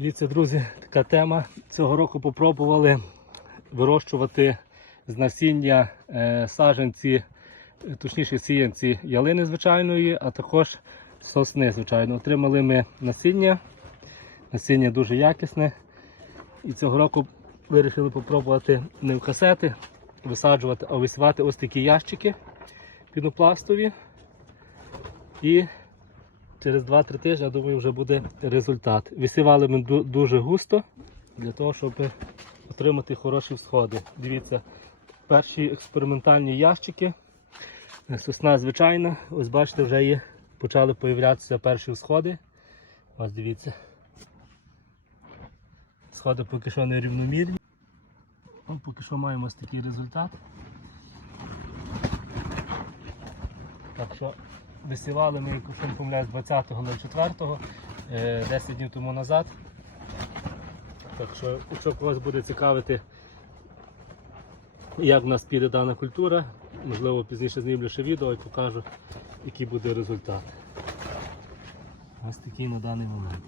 Дивіться, друзі, така тема. Цього року попробували вирощувати з насіння е, саджанці, е, точніше сіянці ялини звичайної, а також сосни, звичайно. Отримали ми насіння. Насіння дуже якісне. І цього року вирішили попробувати не в касети висаджувати, а висівати ось такі ящики пінопластові. І через 2-3 тижні, я думаю, вже буде результат. Висівали ми дуже густо для того, щоб отримати хороші всходи. Дивіться, перші експериментальні ящики. Сосна звичайна. Ось бачите, вже є, почали появлятися перші всходи. Ось дивіться. Сходи поки що не рівномірні. О, поки що маємо ось такий результат. Так що висівали ми, якщо не помиляюсь, 20.04, е, 10 днів тому назад. Так що, якщо когось буде цікавити, як в нас піде дана культура, можливо пізніше знімлю ще відео і покажу, який буде результат. Ось такий на даний момент.